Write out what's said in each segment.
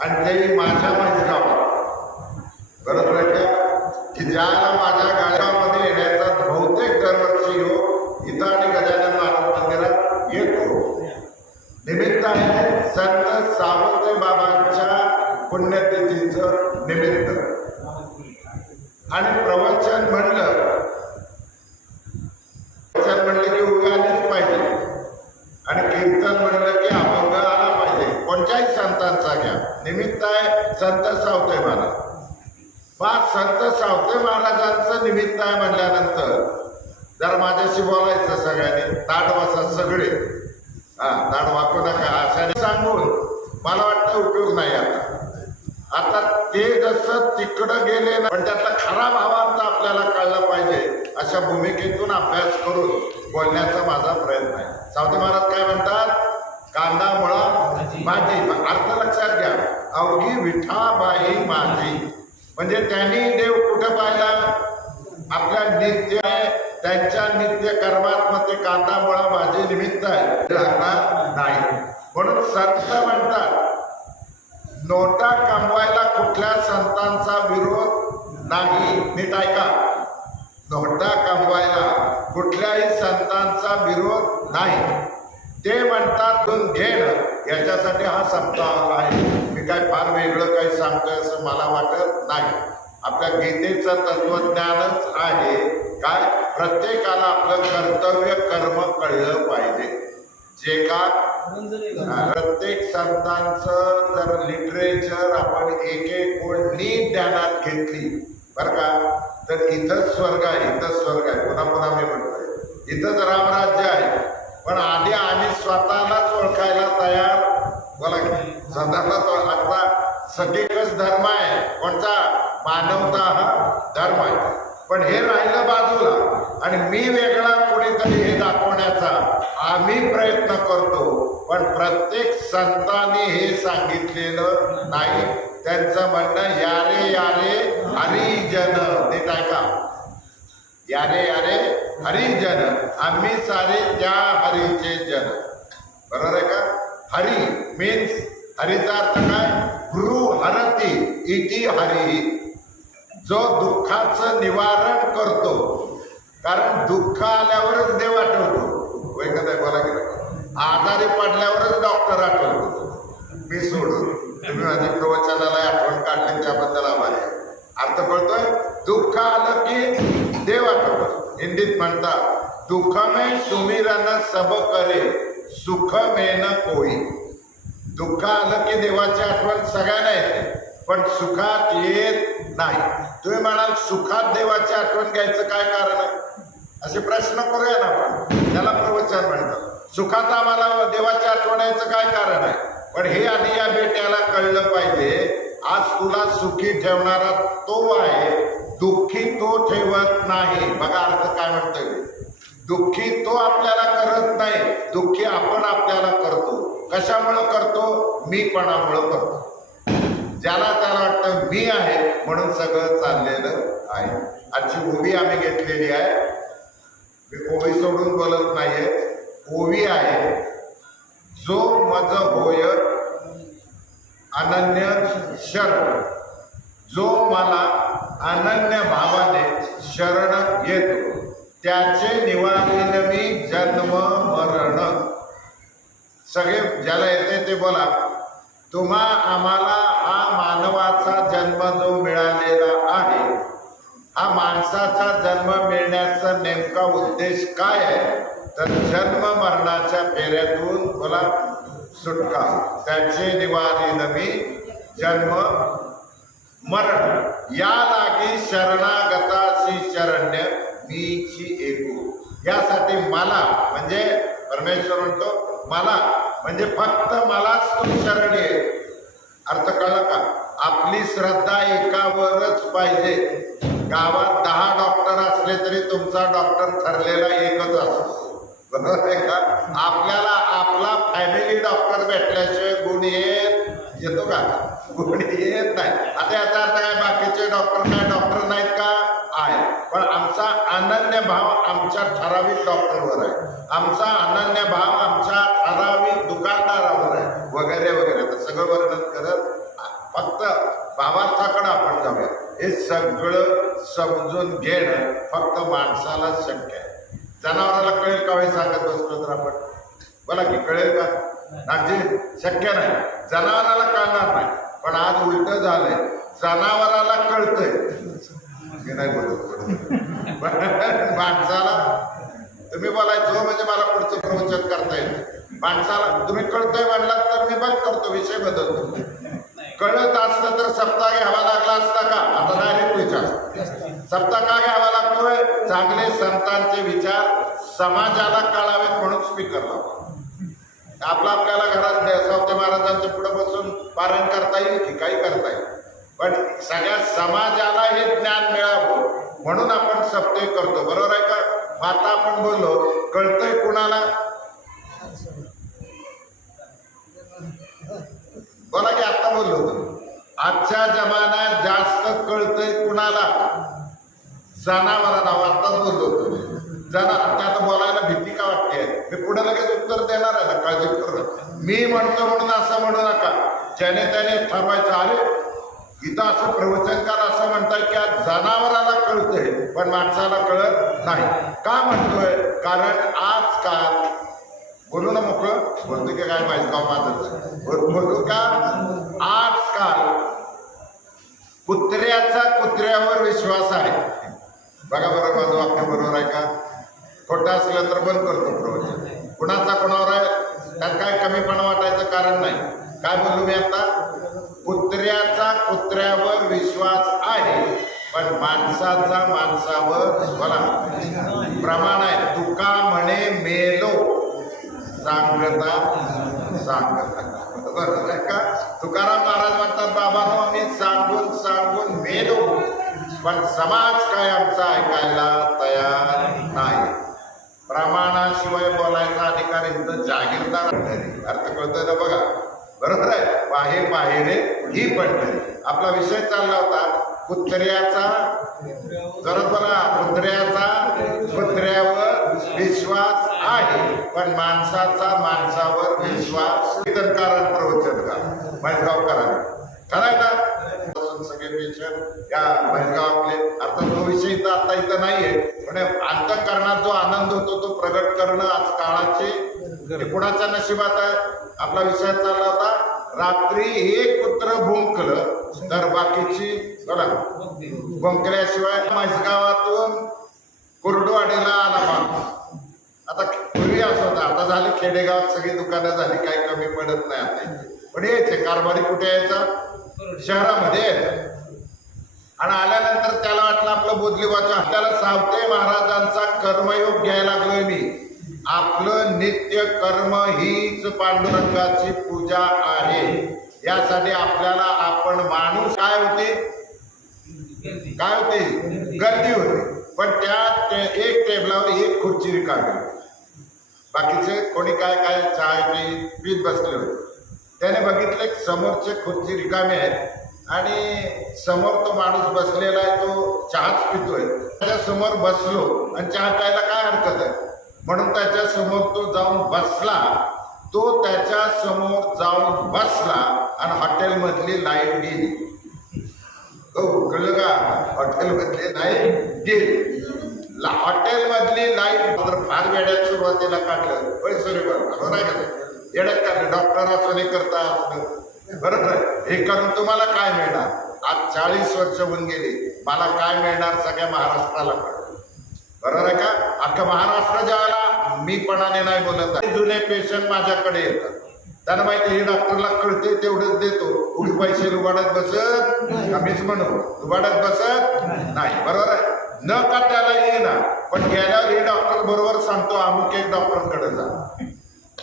आणि तेही माझ्या गावात बरोबर आहे का की ज्याला माझ्या गाड्यामध्ये येण्याचा बहुतेक दरवर्षी योग इथं आणि गजानन महाराज मंदिरात येतो निमित्त आहे संत सावंत बाबांच्या पुण्यतिथीचं निमित्त आणि प्रवचन म्हणलं प्रवचन म्हणलं की उभे आलीच पाहिजे आणि कीर्तन म्हणलं की अभंग आला पाहिजे कोणत्याही संतांचा घ्या निमित्त आहे संत सावते महाराज. मग संत सावते महाराजांचं निमित्त आहे म्हणल्यानंतर जर माझ्याशी बोलायचं सगळ्यांनी. ताडवासा सगळे. हा ताड वाकू नका अशाने सांगून मला वाटतं उपयोग नाही आता. आता ते जसं तिकडं गेले ना पण त्यातला खरा भावार्थ आपल्याला कळला पाहिजे अशा भूमिकेतून अभ्यास करून बोलण्याचा माझा प्रयत्न आहे. सावते महाराज काय म्हणतात? कांदा मुळा माझी अर्थ लक्षात घ्या. अवघी विठाबाई माझी. म्हणजे त्यांनी देव कुठं पाहिला? आपल्या नित्य त्यांच्या नित्य कर्मात मग ते माझे निमित्त आहे. लागणार नाही. म्हणून संत म्हणतात नोटा कमवायला कुठल्या संतांचा विरोध नाही. नीट ऐका. नोटा कमवायला कुठल्याही संतांचा विरोध नाही. ते म्हणतात घेणं. याच्यासाठी हा सप्ताह आहे. मी काय फार वेगळं काही सांगतोय असं मला वाटत नाही. आपल्या गीतेचं तत्वज्ञानच आहे. काय? प्रत्येकाला आपलं कर्तव्य कर्म कळलं पाहिजे. जे का? प्रत्येक संतांचं जर लिटरेचर आपण एक एक ओळ नीट ध्यानात घेतली बरं का? तर इथंच स्वर्ग आहे इथंच स्वर्ग आहे. पुन्हा पुन्हा मी म्हणतोय इथंच रामराज्य आहे. पण आधी आम्ही स्वतःला बोला की आता सगळीकच धर्म आहे. कोणता? मानवता हा धर्म आहे. पण हे राहिलं बाजूला. आणि मी वेगळा कोणीतरी हे दाखवण्याचा आम्ही प्रयत्न करतो. पण प्रत्येक संतांनी हे सांगितलेलं नाही. त्यांचं म्हणणं यारे यारे हरिजन. नीट ऐका यारे यारे हरिजन. आम्ही सारे त्या हरीचे जन. बरोबर आहे का? हरी मीन्स हरीचा अर्थ काय? गुरु हरती इति हरी. जो दुःखाचं निवारण करतो. कारण दुःख आल्यावरच देव आठवतो. हो, वैकदा बोला गेलं आजारी पडल्यावरच डॉक्टर आठवतो. मी सोडून. तुम्ही माझ्या प्रवचनाला आठवण काढली त्याबद्दल आभारी अर्थ कळतोय? दुःख आलं की देव आठवतो. हिंदीत म्हणतात दुःख में सब करे. सुख मिळणं कोई. दुःख आलं की देवाची आठवण सगळ्यांना येते. पण सुखात येत नाही. तुम्ही म्हणाल सुखात देवाची आठवण घ्यायचं काय कारण आहे? असे प्रश्न करूया ना आपण. त्याला प्रवचन म्हणतात. सुखात आम्हाला देवाची आठवण यायचं काय कारण आहे? पण हे आधी या बेट्याला कळलं पाहिजे. आज तुला सुखी ठेवणारा तो आहे. दुःखी तो ठेवत नाही. बघा अर्थ काय म्हणतोय. दुःखी तो आपल्याला करत नाही. दुःखी आपण आपल्याला करतो. कशामुळं करतो? मीपणामुळं करतो. ज्याला त्याला वाटतं मी आहे म्हणून सगळं चाललेलं आहे. आजची ओवी आम्ही घेतलेली आहे. मी ओवी सोडून बोलत नाहीये. ओवी आहे जो मज होय अनन्य शरण. जो मला अनन्य भावाने शरण येतो. त्याचे निवारण मी जन्म मरण. सगळे ज्याला येते ते बोला. तुम्हा आम्हाला हा मानवाचा जन्म जो मिळालेला आहे हा माणसाचा जन्म मिळण्याचा नेमका उद्देश काय आहे? तर जन्म मरणाच्या फेऱ्यातून बोला सुटका. त्याचे निवारण मी जन्म मरण. या लागी शरणागताशी शरण्य मीची एकू. यासाठी मला म्हणजे परमेश्वर म्हणतो मला म्हणजे फक्त मलाच तू शरण ये अर्थ कळलं का? आपली श्रद्धा एकावरच पाहिजे. गावात दहा डॉक्टर असले तरी तुमचा डॉक्टर ठरलेला एकच असतो. बरोबर आहे का? आपल्याला आपला फॅमिली डॉक्टर भेटल्याशिवाय गुण येत येतो का? गुण येत नाही. आता याचा अर्थ काय? बाकीचे डॉक्टर काय? डॉक्टर नाहीत का? आहे. पण आमचा अनन्य भाव आमच्या ठराविक डॉक्टरवर आहे. आमचा अनन्य भाव आमच्या ठराविक दुकानदारावर आहे. वगैरे वगैरे. तर सगळं वर्णन करत फक्त भावार्थकडं आपण जाऊयात. हे सगळं समजून घेणं फक्त माणसाला शक्य आहे. जनावराला कळेल का हो हे सांगत बसलो तर आपण? बोला की कळेल का? नागजी शक्य नाही. जनावराला कळणार नाही. पण आज उलट झालंय. जनावराला कळतंय. मी नाही बोलत माणसाला तुम्ही बोलायचो म्हणजे मला पुढचं प्रवचन करता येईल. माणसाला तुम्ही कळतोय म्हणलात तर मी बंद करतो विषय बदलतो. कळत असतं तर सप्ताह घ्यावा लागला असता का? आता डायरेक्ट विचार. सप्ताह का घ्यावा लागतोय? चांगले संतांचे विचार समाजाला कळावेत म्हणून स्पीकर लावा. आपला आपल्याला घरात सावते महाराजांच्या पुढे बसून पारायण करता येईल की काही करता येईल? पण सगळ्या समाजाला हे ज्ञान मिळावं म्हणून आपण सप्ते करतो. बरोबर आहे का? मग आता आपण बोललो कळतंय कुणाला? बोला की आता बोललो तुम्ही आजच्या जमान्यात जास्त कळतंय कुणाला? जनावरांना आत्ताच बोललो होतो जना आता आता बोलायला भीती का वाटते? मी पुढे लगेच उत्तर देणार आहे ना काळजी करू मी म्हणतो म्हणून असं म्हणू नका. ज्याने त्याने ठरवायचं अरे इथं असं प्रवचनकार असं म्हणतात की आज जनावराला कळतंय पण माणसाला कळत नाही. का म्हणतोय? कारण आजकाल बोलू ना मोकळं? बोलतो की काय माहिती गाव माझं? बोल- बोलू का? आजकाल कुत्र्याचा कुत्र्यावर विश्वास आहे. बघा बरं माझं वाक्य बरोबर आहे का? खोटं असलं तर बंद करतो प्रवचन. कुणाचा कोणावर आहे? त्यात काय कमीपणा वाटायचं कारण नाही. काय बोललो मी आता कुत्र्याचा कुत्र्यावर विश्वास आहे पण माणसाचा माणसावर बोला. प्रमाण आहे. तुका म्हणे मेलो. सांगता सांगता. बरोबर आहे का? तुकाराम महाराज म्हणतात बाबांनो आम्ही सांगून सांगून मेलो. पण समाज काय आमचा ऐकायला तयार नाही. प्रमाणाशिवाय बोलायचा अधिकार इथं जागीरदार अर्थ कळतोय ना बघा. बरोबर आहे? बाहे बाहेर ही पंढरी आपला विषय चालला होता. कुत्र्याचा जरा बघा कुत्र्याचा कुत्र्यावर विश्वास आहे. पण माणसाचा माणसावर विश्वास कीर्तनकार प्रवचन का? मैसगावकरांनी खरंय ना सगळे पेशन या मैसगावातले आता तो विषय तर आता इथं नाहीये. पण अंतकरणात जो आनंद होतो तो प्रगट करणं आज काळाचे कुणाच्या नशिबात आहे? आपला विषय चालला होता. रात्री एक कुत्र भुंकलं तर बाकीची बघा भुंकल्याशिवाय मैसगावातून कुर्डवाडीला आला माणूस. आता पूर्वी असं होतं आता झाली खेडेगावात सगळी दुकानं झाली काही कमी पडत नाही आता पण यायचे कारभारी कुठे यायचा? शहरामध्ये यायचा. आणि आल्यानंतर त्याला वाटलं आपलं बोधली वाचा आपल्याला सावते महाराजांचा कर्मयोग घ्यायला लागलोय मी. आपलं नित्य कर्म हीच पांडुरंगाची पूजा आहे. यासाठी आपल्याला आपण माणूस काय होते? काय होते? गर्दी होती. पण त्या एक टेबलावर एक खुर्ची रिकामी होती. बाकीचे कोणी काय काय चाय पी पीत बसले होते. त्याने बघितलं समोरचे खुर्ची रिकामे आहेत आणि समोर तो माणूस बसलेला आहे तो चहाच पितोय. त्याच्यासमोर बसलो आणि चहा प्यायला काय हरकत आहे? म्हणून त्याच्यासमोर तो जाऊन बसला. तो त्याच्यासमोर जाऊन बसला आणि हॉटेलमधली लाइट गेली. हो, कळलं का? हॉटेलमधली लाइट गेली. ला- हॉटेलमधली लाइट फार वेड्यात सुरुवातीला काढलं. पैसे बरोबर आहे का येड्यात काढलं. डॉक्टर असं नाही करता असं बरोबर आहे. हे करून तुम्हाला काय मिळणार? आज चाळीस वर्ष होऊन गेली. मला काय मिळणार सगळ्या महाराष्ट्राला बरोबर आहे का? अख्खा महाराष्ट्र ज्याला मी पणाने नाही बोलत आहे. जुने पेशंट माझ्याकडे येतात. त्यांना माहिती हे डॉक्टरला कळते तेवढंच देतो. उडी पैसे लुबाडत बसत? आम्हीच म्हणू. लुबाडत बसत? नाही. बरोबर आहे? न का त्याला येईना. पण गेल्यावर हे डॉक्टर बरोबर सांगतो अमुक एक डॉक्टरकडे जा.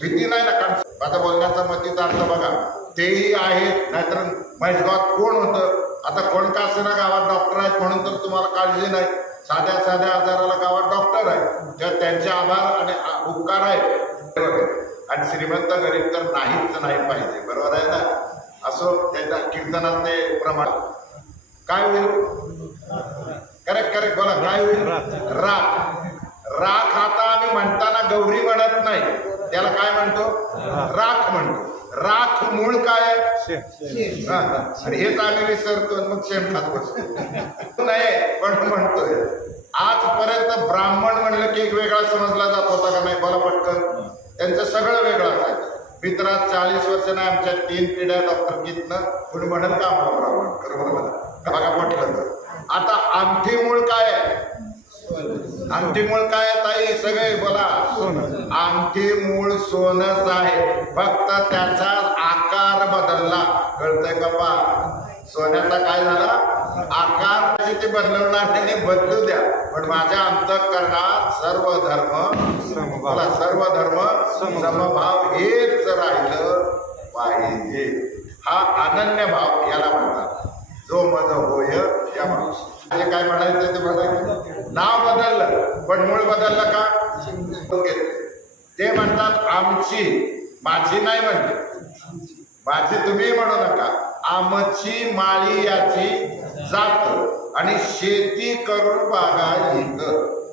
भीती नाही ना कारण माझा बोलण्याचा मतीत अर्थ बघा. तेही आहेत नाहीतर म्हैसगावात कोण होतं? आता कोण का असेना गावात डॉक्टर आहेत म्हणून तर तुम्हाला काळजी नाही. साध्या साध्या आजाराला गावात डॉक्टर आहे. तर त्यांचे आभार आणि उपकार आहेत. आणि श्रीमंत गरीब तर नाहीच नाही पाहिजे. बरोबर आहे ना? असो त्याच्या कीर्तनात ते प्रमाण. काय होईल? करेक्ट करेक्ट बोला काय होईल? राख राख आता आम्ही म्हणताना गौरी म्हणत नाही. त्याला काय म्हणतो? राख म्हणतो. राख मूळ काय आहे? आणि हेच आम्ही विसरतो मग शेण खात बसतो. नाही पण म्हणतोय. आजपर्यंत ब्राह्मण म्हणलं की एक वेगळा समजला जात होता का नाही? बरं पटकन. त्यांचं सगळं वेगळं असायचं. मित्रात चाळीस वर्ष नाही आमच्या तीन पिढ्या डॉक्टर गीतनं कुणी म्हणत का आम्हाला ब्राह्मण? खरं बरोबर बघा म्हटलं तर आता आमठी मूळ काय आहे? आमटी मूळ काय ताई? सगळे बोला. आमटी मूळ सोनच आहे. फक्त त्याचा आकार बदलला. कळतंय का पा? सोन्याचा काय झाला? आकार ते बदलवणार? नाही बदलू द्या. पण माझ्या अंतकरणात सर्व धर्म बोला सर्व धर्म समभाव. हेच राहिलं पाहिजे. हा अनन्य भाव याला म्हणतात. जो मज होय या मावशी म्हणजे काय म्हणायचं ते म्हणायचं. नाव बदललं पण मूळ बदललं का? ते म्हणतात आमची. माझी नाही म्हणते माझी तुम्ही म्हणू नका. आमची माळी याची जात आणि शेती करून बागा येत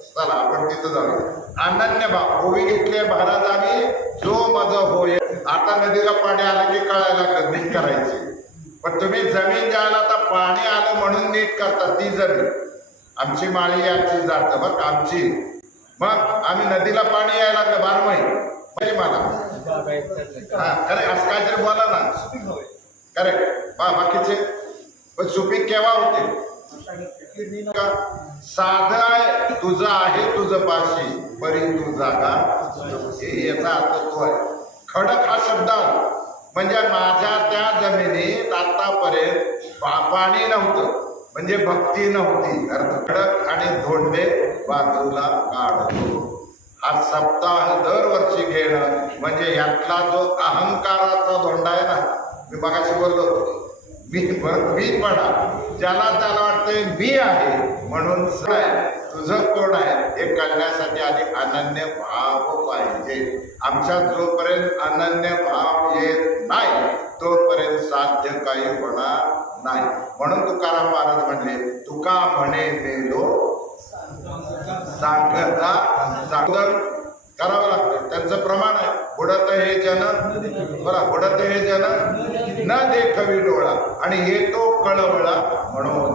चला आपण तिथं जाऊ अनन्य भाव. ओवी घेतले महाराजांनी जो मज होय आता नदीला पाणी आलं की कळायला लागलं नीट करायची. पण तुम्ही जमीन द्यायला आता पाणी आलं म्हणून नीट करता ती जमीन. आमची माळी याची जात बघ आमची. मग आम्ही नदीला पाणी यायला लागलं बारमाही. म्हणजे मला? हा खरे असं काहीतरी बोला ना. करेक्ट बा बाकीचे. पण सुपीक केव्हा होते? का साधं तुझं आहे तुझं पाशी. परी तू जागा. याचा अर्थ तो आहे. खडक हा शब्द आला म्हणजे माझ्या त्या जमिनीत आतापर्यंत पाणी नव्हतं. म्हणजे भक्ती नव्हती. अर्थ खडक आणि धोंडे बाजूला काढतो. हा सप्ताह दरवर्षी घेणं म्हणजे यातला जो अहंकाराचा धोंडा आहे ना मी मगाशी बोललो होतो. मी मी पडा ज्याला त्याला ते मी आहे म्हणून तुझं कोण आहे? हे कळण्यासाठी आधी अनन्य भाव पाहिजे. आमच्यात जोपर्यंत अनन्य भाव येत नाही तोपर्यंत साध्य काही होणार नाही. म्हणून तुकाराम महाराज म्हणले तुका म्हणे मेलो सांगता सांगून करावं लागतं. त्यांचं प्रमाण आहे. बुडत हे जन बरा बुडत हे जन न देखवी डोळा. आणि येतो कळवळा म्हणून